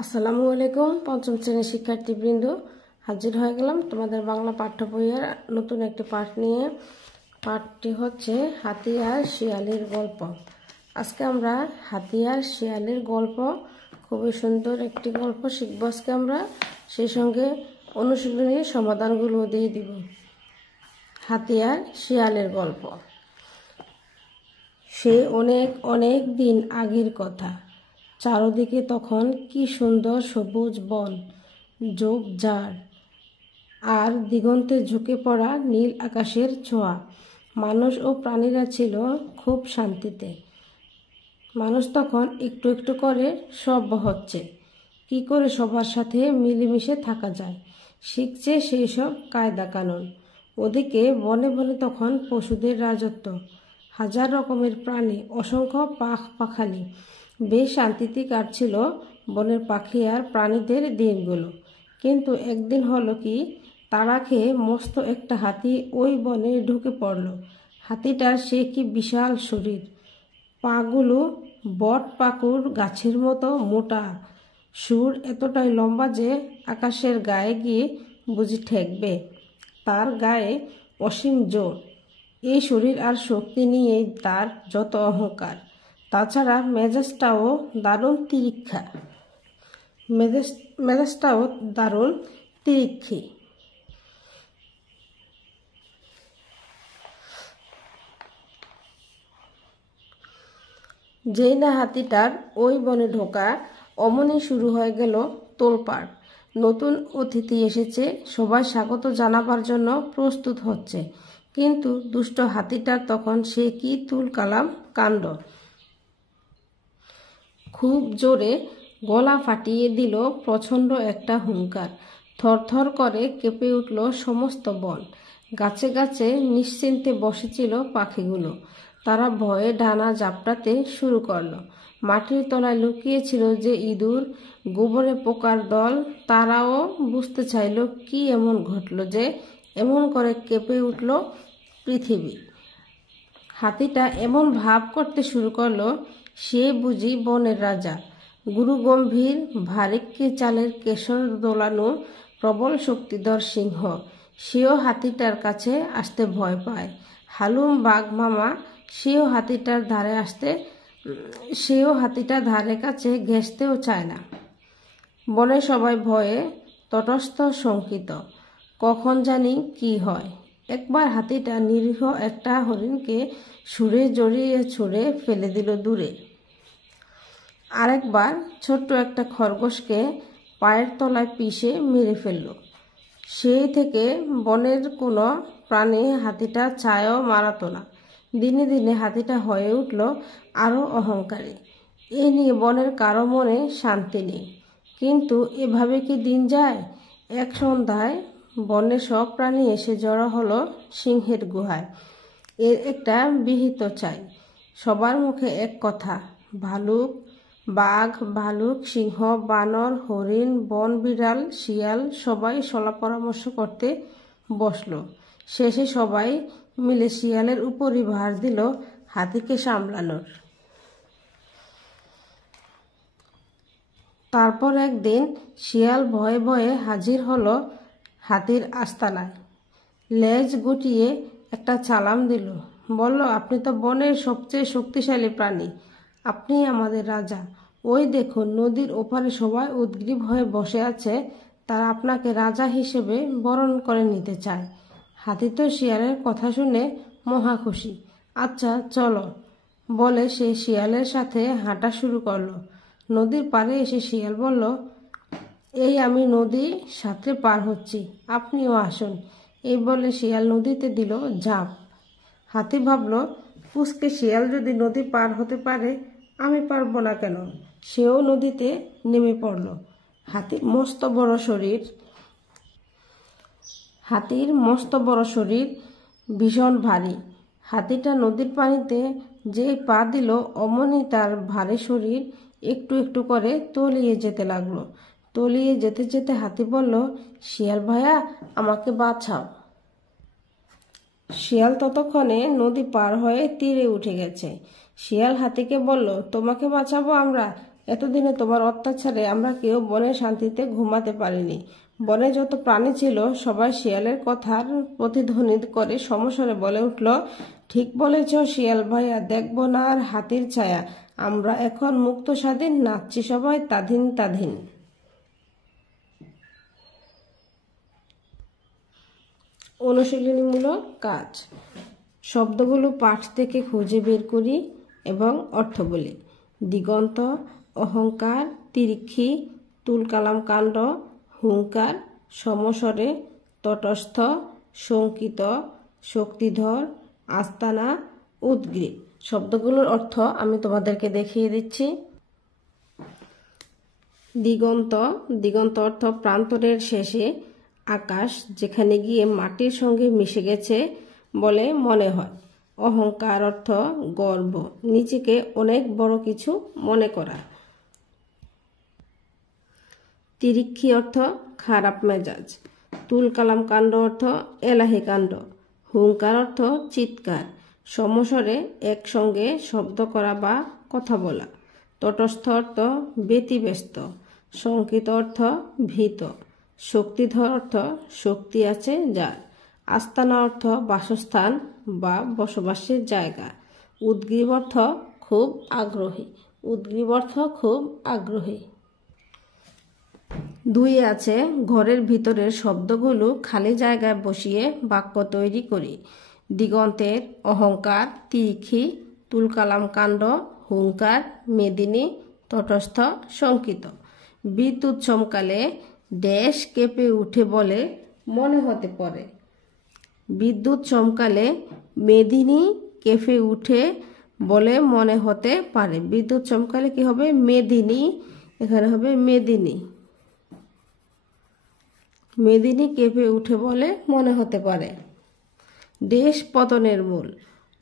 আসসালামু আলাইকুম। পঞ্চম শ্রেণীর শিক্ষার্থীবৃন্দ, হাজির হয়ে গেলাম তোমাদের বাংলা পাঠ্য বইয়ের নতুন একটি পাঠ নিয়ে। পাঠটি হচ্ছে হাতি আর শিয়ালের গল্প। আজকে আমরা হাতি আর শিয়ালের গল্প, খুবই সুন্দর একটি গল্প শিখব আজকে আমরা। সেই সঙ্গে অনুশীলনী সমাধানগুলো দিয়ে দিব। হাতি আর শিয়ালের গল্প। সে অনেক অনেক দিন আগের কথা। চারদিকে তখন কি সুন্দর সবুজ বন, ঝোপঝাড় আর দিগন্তে ঝুঁকে পড়া নীল আকাশের ছোঁয়া। মানুষ ও প্রাণীরা ছিল খুব শান্তিতে। মানুষ তখন একটু একটু করে সভ্য হচ্ছে, কি করে সবার সাথে মিলেমিশে থাকা যায় শিখছে সেই সব কায়দা কানুন। ওদিকে বনে বনে তখন পশুদের রাজত্ব, হাজার রকমের প্রাণী, অসংখ্য পাখালি। বেশ শান্তিতে কাটছিল বনের পাখি আর প্রাণীদের দিনগুলো। কিন্তু একদিন হলো কি, তাড়া খেয়ে মস্ত একটা হাতি ওই বনে ঢুকে পড়ল। হাতিটার সে কি বিশাল শরীর, পাগুলো বট পাকুর গাছের মতো মোটা, সুর এতটাই লম্বা যে আকাশের গায়ে গিয়ে বুঝি ঠেকবে। তার গায়ে অসীম জোর। এই শরীর আর শক্তি নিয়েই তার যত অহংকার। তাছাড়া মেজাজটাও দারুণ তিরিক্ষি। যেই না হাতিটার ওই বনে ঢোকা, অমনি শুরু হয়ে গেল তোলপাড়। নতুন অতিথি এসেছে, সবাই স্বাগত জানাবার জন্য প্রস্তুত হচ্ছে। কিন্তু দুষ্ট হাতিটার তখন সে কি তুলকালাম কাণ্ড। খুব জোরে গলা ফাটিয়ে দিল প্রচণ্ড একটা হুঙ্কার। থরথর করে কেঁপে উঠল সমস্ত বন। গাছে গাছে নিশ্চিন্তে বসেছিল পাখিগুলো। তারা ভয়ে ডানা ঝাপটাতে শুরু করলো। মাটির তলায় লুকিয়েছিল যে ইঁদুর, গোবরে পোকার দল, তারাও বুঝতে চাইল কি এমন ঘটল যে এমন করে কেঁপে উঠল পৃথিবী। হাতিটা এমন ভাব করতে শুরু করলো সে বুঝি বনের রাজা, গুরু গম্ভীর, ভারিক্কি চালের কেশর দোলানো প্রবল শক্তিধর সিংহ। সেও হাতিটার কাছে আসতে ভয় পায়। হালুম বাঘ মামা সেও হাতিটার ধারে কাছে ঘেঁষতেও চায় না। বনে সবাই ভয়ে তটস্থ, শঙ্কিত, কখন জানি কি হয়। একবার হাতিটা নিরীহ একটা হরিণকে সুরে জড়িয়ে ছুঁড়ে ফেলে দিল দূরে। আরেকবার ছোট্ট একটা খরগোশকে পায়ের তলায় পিষে মেরে ফেলল। সেই থেকে বনের কোনো প্রাণী হাতিটা ছায়াও মারাতো না। দিনে দিনে হাতিটা হয়ে উঠল আরও অহংকারী। এ নিয়ে বনের কারো মনে শান্তি নেই। কিন্তু এভাবে কি দিন যায়? এক সন্ধ্যায় বনের সব প্রাণী এসে জড়ো হলো সিংহের গুহায়। এর একটা বিহিত চাই। সবার মুখে এক কথা, বাঘ, ভালুক, সিংহ, বানর, হরিণ, বন বিড়াল, শিয়াল সবাই সলা পরামর্শ করতে বসল। শেষে সবাই মিলে শিয়ালের উপরই ভার দিল হাতিকে সামলানোর। তারপর একদিন শিয়াল ভয়ে ভয়ে হাজির হলো হাতির আস্তানায়। লেজ গুটিয়ে একটা চালাম দিল। বলল, আপনি তো বনের সবচেয়ে শক্তিশালী প্রাণী, আপনি আমাদের রাজা। ওই দেখুন, নদীর ওপারে সবাই উদগ্রীব হয়ে বসে আছে, তারা আপনাকে রাজা হিসেবে বরণ করে নিতে চায়। হাতি তো শিয়ালের কথা শুনে মহা খুশি। আচ্ছা চলো বলে সে শিয়ালের সাথে হাঁটা শুরু করলো। নদীর পাড়ে এসে শিয়াল বলল, এই আমি নদী সাঁতরে পার হচ্ছি, আপনিও আসুন। এই বলে শিয়াল নদীতে দিল ঝাঁপ। হাতি ভাবল, পুচকে শিয়াল যদি নদী পার হতে পারে, আমি পারবো না কেন? সেও নদীতে নেমে পড়ল। হাতির মস্ত বড় শরীর ভীষণ ভারী। হাতিটা নদীর পানিতে যে পা দিল, অমনি তার ভারী শরীর একটু একটু করে তলিয়ে যেতে লাগলো। তলিয়ে যেতে যেতে হাতি বলল, শিয়াল ভাইয়া, আমাকে বাঁচাও। শিয়াল ততক্ষণে নদী পার হয়ে তীরে উঠে গেছে। শিয়াল হাতিকে বলল, তোমাকে বাঁচাবো আমরা? এতদিনে তোমার অত্যাচারে আমরা কেউ বনে শান্তিতে ঘুমাতে পারিনি। বনে যত প্রাণী ছিল সবাই শিয়ালের কথার প্রতিধ্বনি করে সমস্বরে বলে উঠল, ঠিক বলেছ শিয়াল ভাইয়া, দেখবো না আর হাতির ছায়া। আমরা এখন মুক্ত স্বাধীন, নাচছি সবাই তাধিন তাধিন। অনুশীলনীমূলক কাজ। শব্দগুলো পাঠ থেকে খুঁজে বের করি এবং অর্থ বলি। দিগন্ত, অহংকার, তিরিক্ষি, তুলকালাম কাণ্ড, হুঙ্কার, সমস্বরে, তটস্থ, শঙ্কিত, শক্তিধর, আস্তানা, উদ্গ্রীব। শব্দগুলোর অর্থ আমি তোমাদেরকে দেখিয়ে দিচ্ছি। দিগন্ত, দিগন্ত অর্থ প্রান্তরের শেষে আকাশ, যেখানে গিয়ে মাটির সঙ্গে মিশে গেছে বলে মনে হয়। অহংকার অর্থ গর্ব, নিজেকে অনেক বড় কিছু মনে করা। তিরিক্ষি অর্থ খারাপ মেজাজ। তুলকালাম কাণ্ড অর্থ এলাহি কাণ্ড। হুঙ্কার অর্থ চিৎকার, সমস্বরে একসঙ্গে শব্দ করা বা কথা বলা। তটস্থ অর্থ ব্যতিব্যস্ত। শঙ্কিত অর্থ ভীত। শক্তিধর অর্থ শক্তি আছে যার। আস্তানা অর্থ বাসস্থান বা বসবাসের জায়গা। উদ্গ্রীব অর্থ খুব আগ্রহী। উদ্গ্রীব অর্থ খুব আগ্রহী। 2 আছে, ঘরের ভিতরের শব্দগুলো খালি জায়গায় বসিয়ে বাক্য তৈরি করি। দিগন্তের অহংকার, তিরিক্ষি, তুলকালাম কাণ্ড, হুঙ্কার, মেদিনী, তটস্থ, শঙ্কিত। বিদ্যুৎ চমকালে ড্যাশ কেঁপে উঠে বলে মনে হতে পারে। বিদ্যুৎ চমকালে মেদিনী কেঁপে উঠে বলে মনে হতে পারে। বিদ্যুৎ চমকালে কি হবে? মেদিনী, এখানে হবে মেদিনী। মেদিনী কেঁপে উঠে বলে মনে হতে পারে। দেশ পতনের মূল।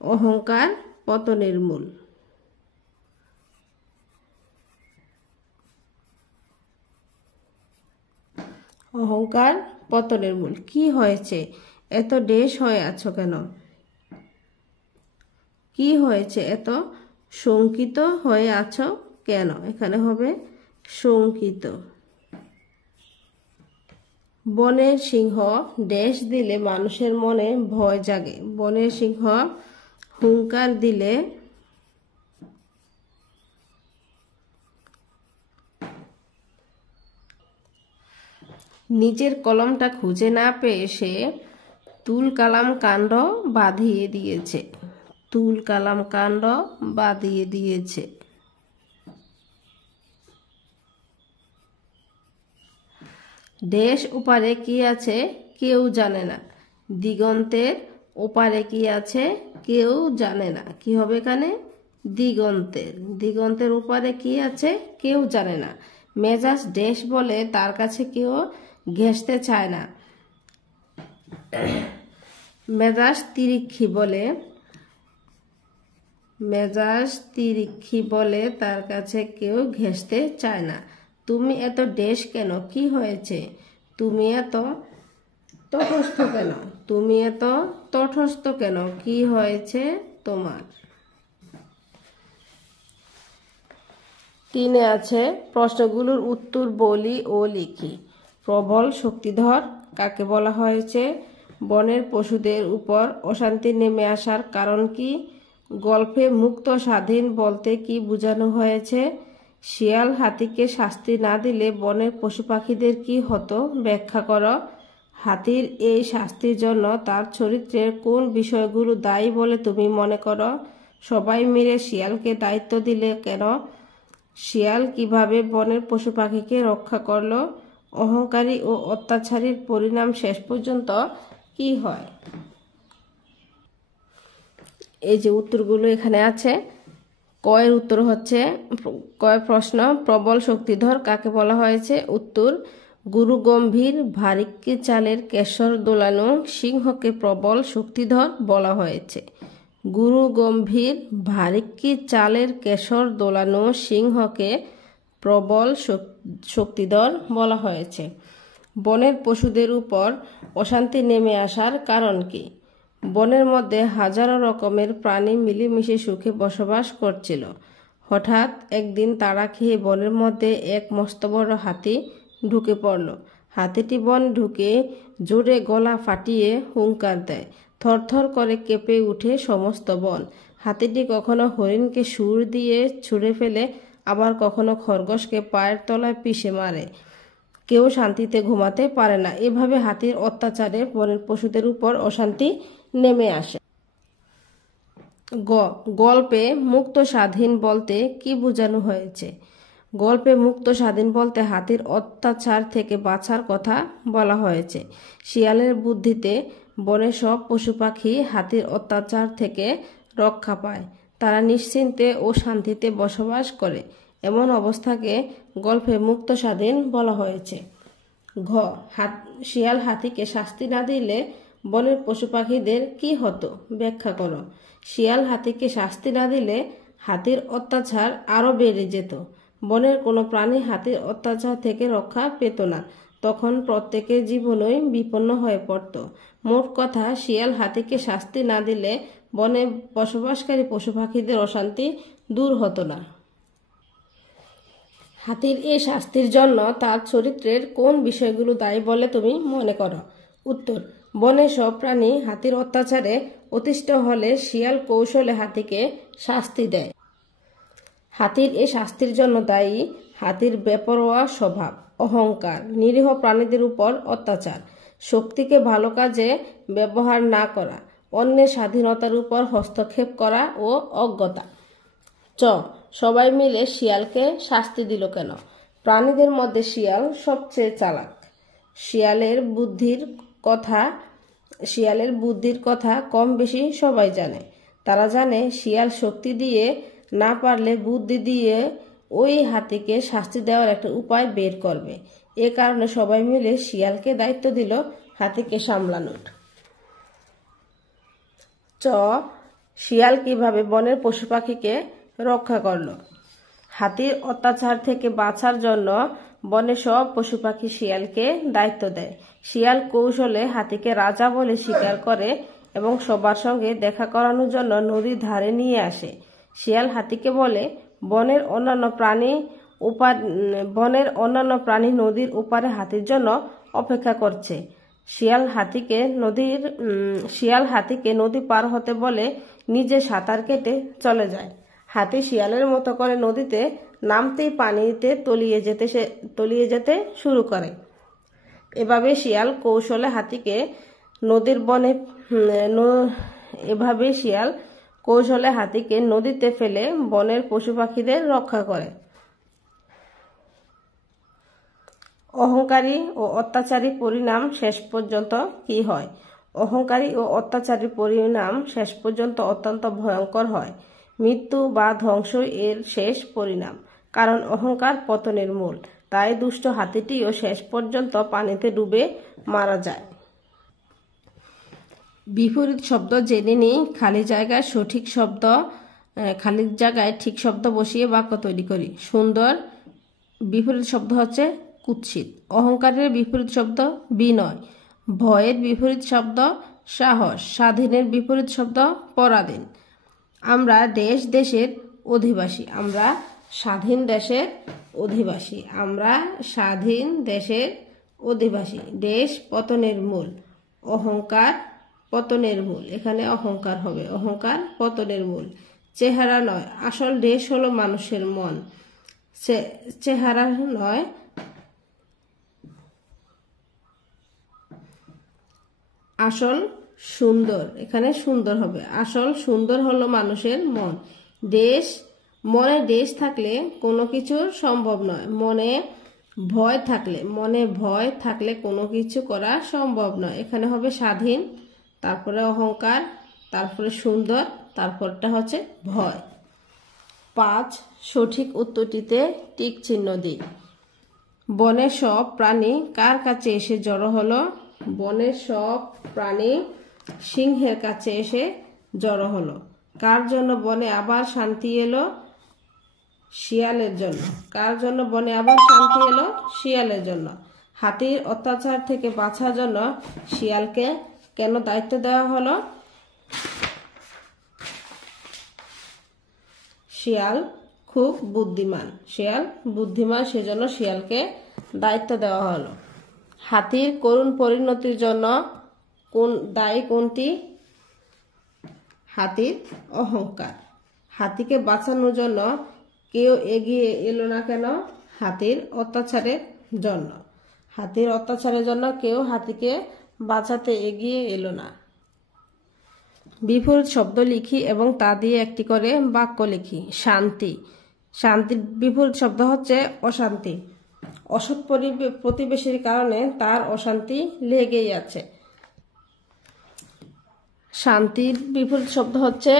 অহংকার পতনের মূল। অহংকার পতনের মূল। কি হয়েছে? এত দেশ হয়ে আছো কেন? কি হয়েছে? এত শঙ্কিত হয়ে আছো কেন? এখানে হবে শঙ্কিত। বনের সিংহ ড্যাশ দিলে মানুষের মনে ভয় জাগে। বনের সিংহ হুঙ্কার দিলে নিজের কলমটা খুঁজে না পেয়ে সে তুলকালাম কাণ্ড বাঁধিয়ে দিয়েছে। তুলকালাম কাণ্ড বাঁধিয়ে দিয়েছে। দেশ ওপারে কি আছে কেউ জানে না। দিগন্তের ওপারে কি আছে কেউ জানে না। কি হবে এখানে? দিগন্তের। দিগন্তের ওপারে কি আছে কেউ জানে না। মেজাজ ড্যাশ বলে তার কাছে কেউ ঘেঁষতে চায় না। মেজাজ তিরিক্ষি বলে, মেজাজ তিরিক্ষি বলে তার কাছে কেউ ঘেঁষতে চায় না। তুমি এত ড্যাশ কেন? কি হয়েছে? তুমি এত তটস্থ কেন? তুমি এত তটস্থ কেন? কি হয়েছে তোমার? 3 আছে, প্রশ্নগুলোর উত্তর বলি ও লিখি। প্রবল শক্তিধর কাকে বলা হয়েছে? বনের পশুদের উপর অশান্তি নেমে আসার কারণ কি? গল্পে মুক্ত স্বাধীন বলতে কি বোঝানো হয়েছে? শিয়াল হাতিকে শাস্তি না দিলে বনের পশু পাখিদের কি হতো ব্যাখ্যা করো। হাতির এই শাস্তির জন্য তার চরিত্রের কোন বিষয়গুলো দায়ী বলে তুমি মনে করো? সবাই মিলে শিয়ালকে দায়িত্ব দিলে কেন? শিয়াল কিভাবে বনের পশু পাখিকে রক্ষা করলো? অহংকারী ও অত্যাচারীর পরিণাম শেষ পর্যন্ত কি হয়? এই যে উত্তরগুলো এখানে আছে। কয়ের উত্তর হচ্ছে, কয়ের প্রশ্ন, প্রবল শক্তিধর কাকে বলা হয়েছে? উত্তর, গুরু গম্ভীর ভারিক্কি চালের কেশর দোলানো সিংহকে প্রবল শক্তিধর বলা হয়েছে। গুরু গম্ভীর ভারিক্কি চালের কেশর দোলানো সিংহকে প্রবল শক্তিধর বলা হয়েছে। বনের পশুদের উপর অশান্তি নেমে আসার কারণ কি? বনের মধ্যে হাজারো রকমের প্রাণী মিলেমিশে সুখে বসবাস করছিল। হঠাৎ একদিন তাড়া খেয়ে বনের মধ্যে এক মস্ত বড় হাতি ঢুকে পড়ল। হাতিটি বন ঢুকে জোরে গলা ফাটিয়ে হুঙ্কার দেয়। থরথর করে কেঁপে উঠে সমস্ত বন। হাতিটি কখনো হরিণকে সুর দিয়ে ছুঁড়ে ফেলে, আবার কখনো খরগোশকে পায়ের তলায় পিষে মারে। কেউ শান্তিতে ঘুমাতে পারে না। এভাবে হাতির অত্যাচারে বনের পশুদের উপর অশান্তি নেমে আসে। গল্পে মুক্ত স্বাধীন বলতে কি বোঝানো হয়েছে? গল্পে মুক্ত স্বাধীন বলতে হাতির অত্যাচার থেকে বাঁচার কথা বলা হয়েছে। শিয়ালের বুদ্ধিতে বনের সব পশু পাখি হাতির অত্যাচার থেকে রক্ষা পায়। তারা নিশ্চিন্তে ও শান্তিতে বসবাস করে। এমন অবস্থাকে গল্পে মুক্ত স্বাধীন বলা হয়েছে। শিয়াল হাতিকে শাস্তি না দিলে বনের পশু পাখিদের কি হতো? ব্যাখ্যা করো। শিয়াল হাতিকে শাস্তি না দিলে হাতির অত্যাচার আরো বেড়ে যেত। বনের কোনো প্রাণী হাতির অত্যাচার থেকে রক্ষা পেত না। তখন প্রত্যেকের জীবনই বিপন্ন হয়ে পড়ত। মোট কথা, শিয়াল হাতিকে শাস্তি না দিলে বনে বসবাসকারী পশু পাখিদের অশান্তি দূর হতো না। হাতির এই শাস্তির জন্য তার চরিত্রের কোন বিষয়গুলো দায়ী বলে তুমি মনে করো? উত্তর: বনের সব প্রাণী হাতির অত্যাচারে অতিষ্ঠ হলে শিয়াল কৌশলে হাতিকে শাস্তি দেয়। হাতির এই শাস্তির জন্য দায়ী হাতির বেপরোয়া স্বভাব, অহংকার, নিরীহ প্রাণীদের উপর অত্যাচার, শক্তিকে ভালো কাজে ব্যবহার না করা, অন্যের স্বাধীনতার উপর হস্তক্ষেপ করা ও অজ্ঞতা। সবাই মিলে শিয়ালকে শাস্তি দিল কেন? প্রাণীদের মধ্যে শিয়াল সবচেয়ে চালাক। শিয়ালের বুদ্ধির কথা কম বেশি সবাই জানে। তারা জানে শিয়াল শক্তি দিয়ে না পারলে বুদ্ধি দিয়ে ওই হাতিকে শাস্তি দেওয়ার একটা উপায় বের করবে। এ কারণে সবাই মিলে শিয়ালকে দায়িত্ব দিল হাতিকে সামলানোর। শিয়াল কিভাবে বনের পশু পাখিকে রক্ষা করলো? হাতির অত্যাচার থেকে বাঁচার জন্য বনের সব পশু পাখি শিয়ালকে দায়িত্ব দেয়। শিয়াল কৌশলে হাতিকে রাজা বলে স্বীকার করে এবং সবার সঙ্গে দেখা করানোর জন্য নদীর ধারে নিয়ে আসে। শিয়াল হাতিকে বলে, বনের অন্যান্য প্রাণী নদীর ওপারে হাতির জন্য অপেক্ষা করছে। শিয়াল হাতিকে নদী পার হতে বলে নিজে সাঁতার কেটে চলে যায়। হাতি শিয়ালের মতো করে নদীতে নামতেই পানিতে তলিয়ে যেতে শুরু করে। এভাবে শিয়াল কৌশলে হাতিকে নদীতে ফেলে বনের পশু পাখিদের রক্ষা করে। অহংকারী ও অত্যাচারী পরিণাম শেষ পর্যন্ত কি হয়? অহংকারী ও অত্যাচারী পরিণাম শেষ পর্যন্ত অত্যন্ত ভয়ঙ্কর হয়। মৃত্যু বা ধ্বংসই এর শেষ পরিণাম। কারণ অহংকার পতনের মূল। তাই দুষ্ট হাতিটিও শেষ পর্যন্ত পানিতে ডুবে মারা যায়। বিপরীত শব্দ জেনে নিই। খালি জায়গায় ঠিক শব্দ বসিয়ে বাক্য তৈরি করি। সুন্দর বিপরীত শব্দ হচ্ছে কুৎসিত। অহংকারের বিপরীত শব্দ বিনয়। ভয়ের বিপরীত শব্দ সাহস। স্বাধীনের বিপরীত শব্দ পরাধীন। আমরা দেশের অধিবাসী। আমরা স্বাধীন দেশের অধিবাসী। দেশ পতনের মূল। অহংকার পতনের মূল। এখানে অহংকার হবে। অহংকার পতনের মূল। চেহারা নয়, আসল দেশ হলো মানুষের মন। চেহারা নয়, আসল সুন্দর। এখানে সুন্দর হবে। আসল সুন্দর হলো মানুষের মন। মনে থাকলে কোনো কিছু সম্ভব নয়। মনে ভয় থাকলে কোনো কিছু করা সম্ভব নয়। এখানে হবে স্বাধীন, তারপরে অহংকার, তারপরে সুন্দর, তারপরটা হচ্ছে ভয়। 5 সঠিক উত্তরটিতে টিক চিহ্ন দিই। বনের সব প্রাণী কার কাছে এসে জড়ো হলো? বনের সব প্রাণী সিংহের কাছে এসে জড়ো হলো। কার জন্য বনে আবার শান্তি এলো? শিয়ালের জন্য। কার জন্য বনে আবার শান্তি এলো? শিয়ালের জন্য। হাতির অত্যাচার থেকে বাঁচার জন্য শিয়ালকে কেন দায়িত্ব দেওয়া হলো? শিয়াল খুব বুদ্ধিমান। শিয়াল বুদ্ধিমান, সেজন্য শিয়ালকে দায়িত্ব দেওয়া হলো। হাতির করুণ পরিণতির জন্য দায়ী কোনটি? হাতির অহংকার। হাতিকে বাঁচানোর জন্য কেউ এগিয়ে এলো না কেন? হাতির অত্যাচারের জন্য। হাতির অত্যাচারের জন্য কেউ হাতিকে বাঁচাতে এগিয়ে এলো না। বিপরীত শব্দ লিখি এবং তা দিয়ে একটি করে বাক্য লিখি। শান্তি। শান্তির বিপরীত শব্দ হচ্ছে অশান্তি। অসৎ প্রতিবেশীর কারণে তার অশান্তি লেগেই আছে। শান্তির বিপরীত শব্দ হচ্ছে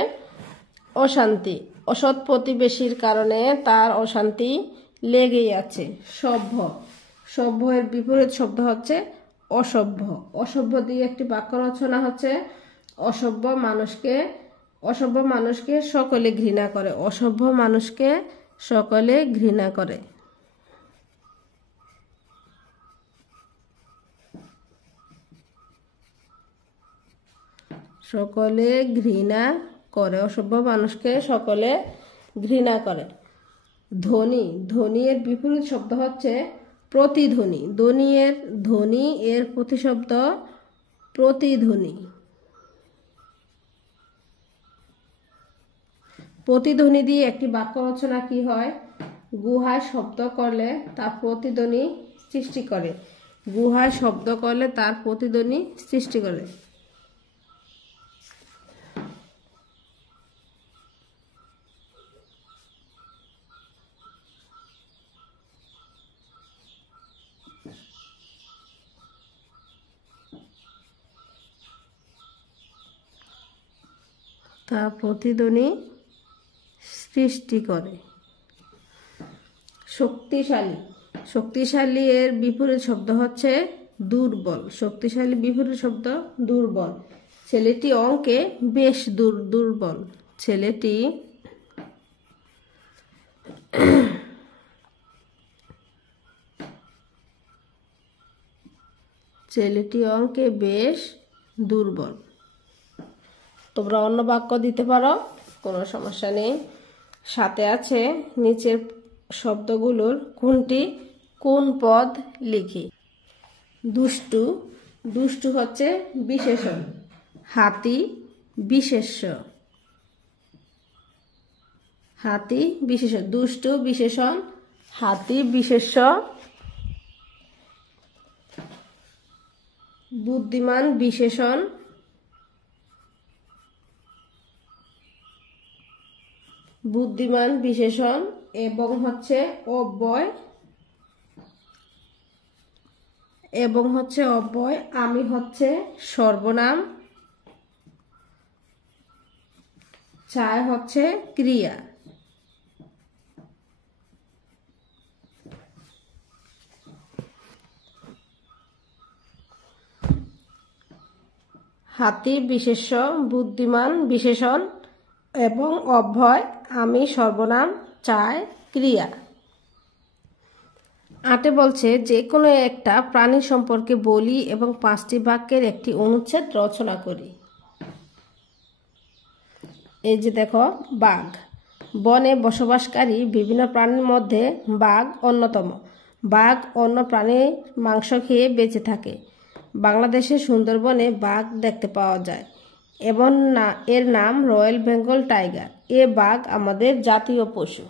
অশান্তি। অসৎ প্রতিবেশীর কারণে তার অশান্তি লেগেই আছে। সভ্য। সভ্য এর বিপরীত শব্দ হচ্ছে অসভ্য। অসভ্য দিয়ে একটি বাক্য রচনা হচ্ছে অসভ্য মানুষকে সকলে ঘৃণা করে। অসভ্য মানুষকে সকলে ঘৃণা করে। সকলে ঘৃণা করে। অসভ্য মানুষকে সকলে ঘৃণা করে। ধ্বনি। ধ্বনি এর বিপরীত শব্দ হচ্ছে প্রতিধ্বনি। ধ্বনি এর প্রতিশব্দ প্রতিধ্বনি। প্রতিধ্বনি দিয়ে একটি বাক্য রচনা কি হয়? গুহায় শব্দ করলে তার প্রতিধ্বনি সৃষ্টি করে। গুহায় শব্দ করলে তার প্রতিধ্বনি সৃষ্টি করে। তা প্রতিধ্বনি সৃষ্টি করে। শক্তিশালী। শক্তিশালী এর বিপরীত শব্দ হচ্ছে দুর্বল। শক্তিশালী বিপরীত শব্দ দুর্বল। ছেলেটি অঙ্কে বেশ দুর্বল। ছেলেটি অঙ্কে বেশ দুর্বল। তোমরা অন্য বাক্য দিতে পারো, কোনো সমস্যা নেই। সাথে আছে নিচের শব্দগুলোর কোন পদ লিখি। দুষ্টু। দুষ্টু হচ্ছে বিশেষণ। হাতি বিশেষ্য। হাতি বিশেষণ। দুষ্টু বিশেষণ, হাতি বিশেষ্য। বুদ্ধিমান বিশেষণ। বুদ্ধিমান বিশেষণ এবং হচ্ছে অব্যয়। আমি হচ্ছে সর্বনাম। চায় হচ্ছে ক্রিয়া। হাতি বিশেষ্য, বুদ্ধিমান বিশেষণ এবং অব্যয়, আমি সর্বনাম, চায় ক্রিয়া। 8 বলছে যে কোনো একটা প্রাণী সম্পর্কে বলি এবং 5টি বাক্যের একটি অনুচ্ছেদ রচনা করি। এই যে দেখো, বাঘ। বনে বসবাসকারী বিভিন্ন প্রাণীর মধ্যে বাঘ অন্যতম। বাঘ অন্য প্রাণীর মাংস খেয়ে বেঁচে থাকে। বাংলাদেশের সুন্দরবনে বাঘ দেখতে পাওয়া যায় এবং এর নাম রয়্যাল বেঙ্গল টাইগার। এ বাঘ আমাদের জাতীয় পশু।